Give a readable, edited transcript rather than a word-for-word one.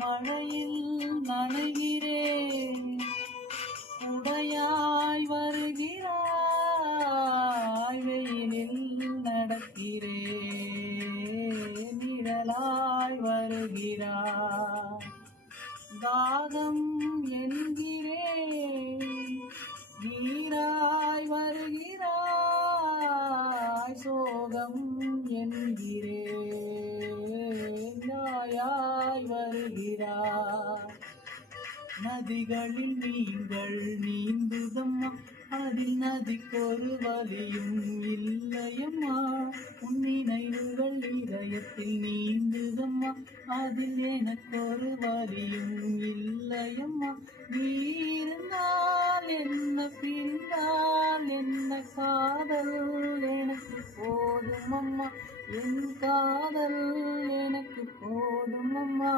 மழையில் நனைகிறேன், உடையாய் வருகிறாய். வெயிலில் நடக்கிறேன், நிழலாய் வருகிறாய். தாகம் என்கிறேன், நீராய் வருகிறாய். சோகம் என்கிறேன், நாயாய் வருகிறாய். நதிகளில் நீங்கள் நீந்துதம்மா, அதில் நதிக்கொரு வலியும் இல்லையம்மா. உன் நினைவுகள் இதயத்தில் நீந்துதம்மா, அதில் எனக்கொரு வலியும் இல்லையம்மா. நீ இருந்தால் என்ன, பிரிந்தால் என்ன, காதல் எனக்கு போதும் அம்மா. என் காதல் எனக்கு போதும் அம்மா.